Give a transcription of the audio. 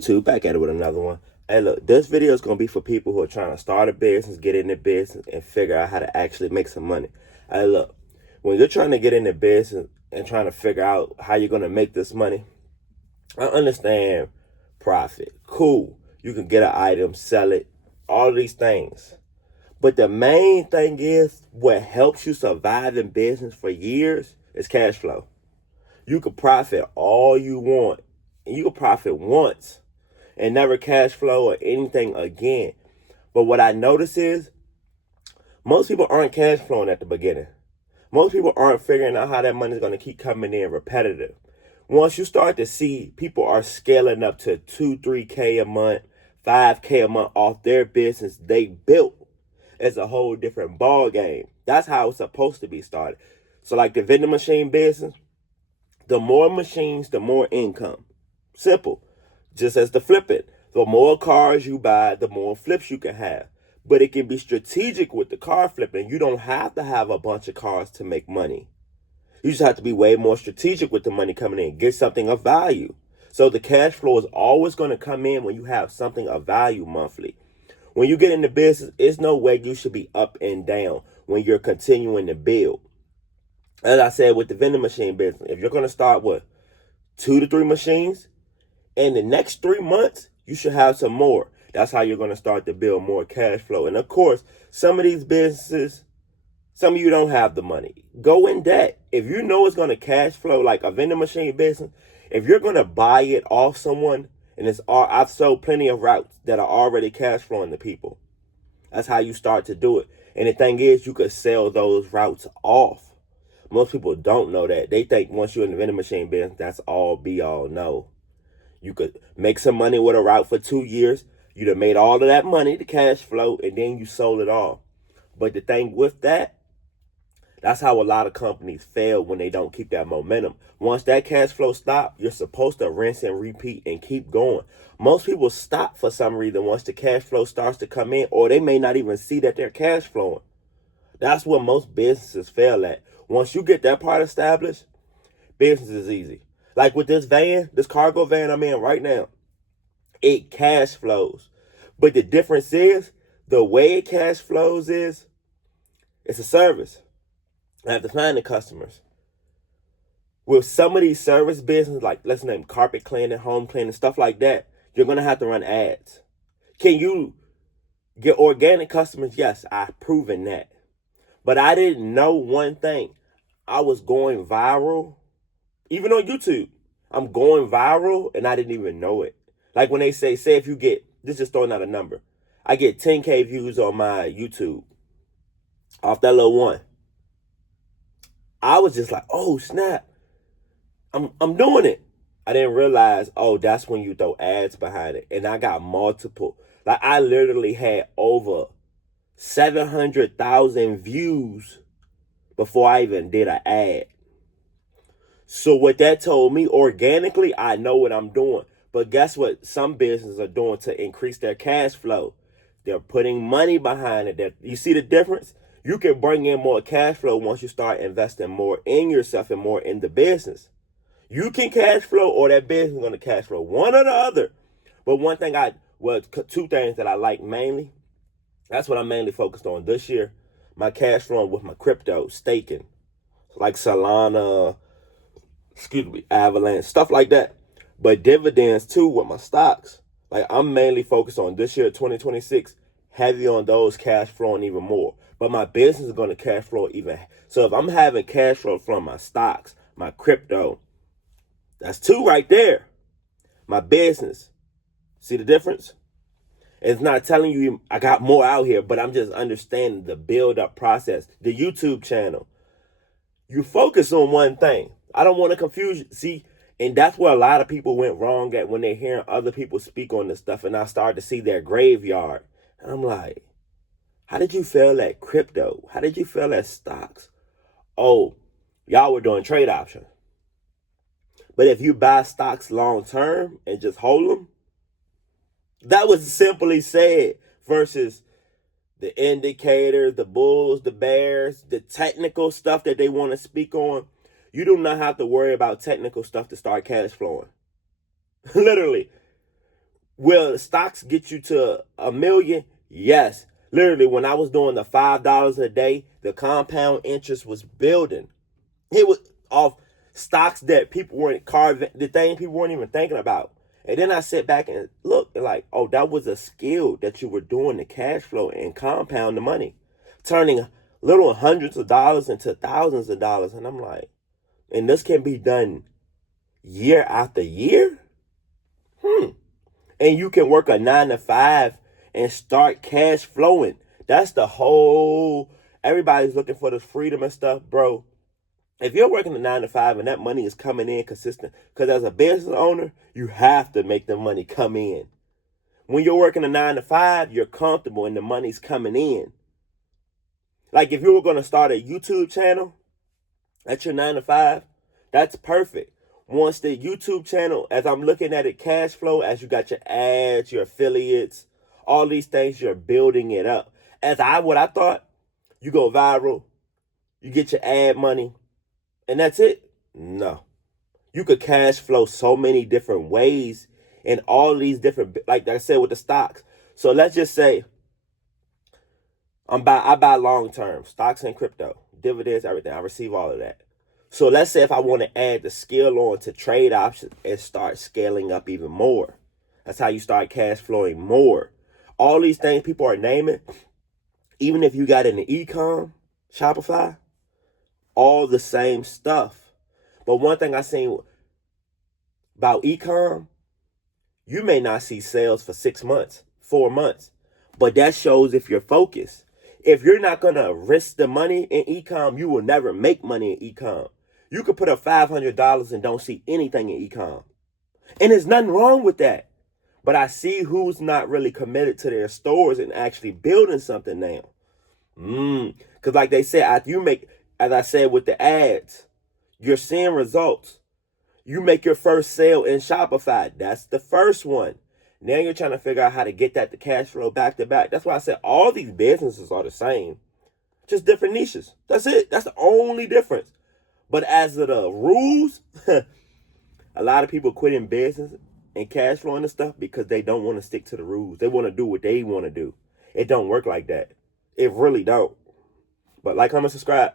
Back at it with another one. Hey, look, this video is going to be for people who are trying to start a business, get into business, and figure out how to actually make some money. Hey, look, when you're trying to get into business and trying to figure out how you're going to make this money, I understand profit. Cool. You can get an item, sell it, all of these things. But the main thing is what helps you survive in business for years is cash flow. You can profit all you want, and you can profit once and never cash flow or anything again. But what I notice is most people aren't cash flowing at the beginning. Most people aren't figuring out how that money is going to keep coming in repetitive. Once you start to see people are scaling up to 2-3K a month, 5K a month off their business they built, it's a whole different ball game. That's how it's supposed to be started. So like the vending machine business, the more machines, the more income. Simple. Just as the flip it. The more cars you buy, the more flips you can have. But it can be strategic with the car flipping. You don't have to have a bunch of cars to make money. You just have to be way more strategic with the money coming in. Get something of value. So the cash flow is always going to come in when you have something of value monthly. When you get into business, it's no way you should be up and down when you're continuing to build. As I said with the vending machine business, if you're going to start with 2 to 3 machines, in the next 3 months, you should have some more. That's how you're going to start to build more cash flow. And of course, some of these businesses, some of you don't have the money. Go in debt. If you know it's going to cash flow, like a vending machine business, if you're going to buy it off someone, and I've sold plenty of routes that are already cash flowing to people. That's how you start to do it. And the thing is, you could sell those routes off. Most people don't know that. They think once you're in the vending machine business, that's all be all. No. You could make some money with a route for 2 years. You'd have made all of that money, the cash flow, and then you sold it all. But the thing with that, that's how a lot of companies fail when they don't keep that momentum. Once that cash flow stops, you're supposed to rinse and repeat and keep going. Most people stop for some reason once the cash flow starts to come in, or they may not even see that they're cash flowing. That's where most businesses fail at. Once you get that part established, business is easy. Like with this van, this cargo van I'm in right now, it cash flows. But the difference is, the way it cash flows is, it's a service. I have to find the customers. With some of these service businesses, like let's name carpet cleaning, home cleaning, stuff like that, you're going to have to run ads. Can you get organic customers? Yes, I've proven that. But I didn't know one thing. I was going viral, even on YouTube. I'm going viral and I didn't even know it. Like when they say if you get, this is just throwing out a number, I get 10K views on my YouTube off that little one. I was just like, oh snap, I'm doing it. I didn't realize, oh, that's when you throw ads behind it. And I got multiple. Like I literally had over 700,000 views before I even did an ad. So what that told me, organically, I know what I'm doing. But guess what some businesses are doing to increase their cash flow? They're putting money behind it. You see the difference? You can bring in more cash flow once you start investing more in yourself and more in the business. You can cash flow or that business is going to cash flow. One or the other. But two things that I like mainly. That's what I'm mainly focused on this year. My cash flow with my crypto, staking. Like Solana, Avalanche, stuff like that. But dividends too with my stocks. Like I'm mainly focused on this year, 2026, heavy on those cash flowing even more. But my business is going to cash flow even. So if I'm having cash flow from my stocks, my crypto, that's 2 right there. My business. See the difference? It's not telling you I got more out here, but I'm just understanding the build-up process. The YouTube channel. You focus on one thing. I don't want to confuse you. See, and that's where a lot of people went wrong at when they're hearing other people speak on this stuff. And I started to see their graveyard. And I'm like, how did you fail at crypto? How did you fail at stocks? Oh, y'all were doing trade options. But if you buy stocks long term and just hold them, that was simply said versus the indicators, the bulls, the bears, the technical stuff that they want to speak on. You do not have to worry about technical stuff to start cash flowing. Literally. Will stocks get you to a million? Yes. Literally, when I was doing the $5 a day, the compound interest was building. It was off stocks that people weren't carving, the thing people weren't even thinking about. And then I sit back and look like, oh, that was a skill that you were doing to cash flow and compound the money, turning little hundreds of dollars into thousands of dollars. And I'm like, and this can be done year after year? And you can work a 9 to 5 and start cash flowing. That's the whole, everybody's looking for the freedom and stuff, bro. If you're working a 9 to 5 and that money is coming in consistent, because as a business owner, you have to make the money come in. When you're working a 9 to 5, you're comfortable and the money's coming in. Like if you were going to start a YouTube channel at your 9 to 5, that's perfect. Once the YouTube channel, as I'm looking at it, cash flow, as you got your ads, your affiliates, all these things, you're building it up. What I thought, you go viral, you get your ad money, and that's it. No. You could cash flow so many different ways in all these different, like I said with the stocks. So let's just say I buy long term stocks and crypto, dividends, everything. I receive all of that. So let's say if I want to add the skill on to trade options and start scaling up even more. That's how you start cash flowing more. All these things people are naming, even if you got in the e-com, Shopify, all the same stuff. But one thing I seen about e-com, you may not see sales for 6 months, 4 months, but that shows if you're focused. If you're not going to risk the money in e-com, you will never make money in e-com. You could put up $500 and don't see anything in e-com. And there's nothing wrong with that. But I see who's not really committed to their stores and actually building something now. Because like they said, after you make, as I said with the ads, you're seeing results. You make your first sale in Shopify. That's the first one. Now you're trying to figure out how to get that to cash flow back to back. That's why I said all these businesses are the same. Just different niches. That's it. That's the only difference. But as of the rules, a lot of people quit in business and cash flowing and stuff because they don't want to stick to the rules. They want to do what they want to do. It don't work like that. It really don't. But like, comment, subscribe.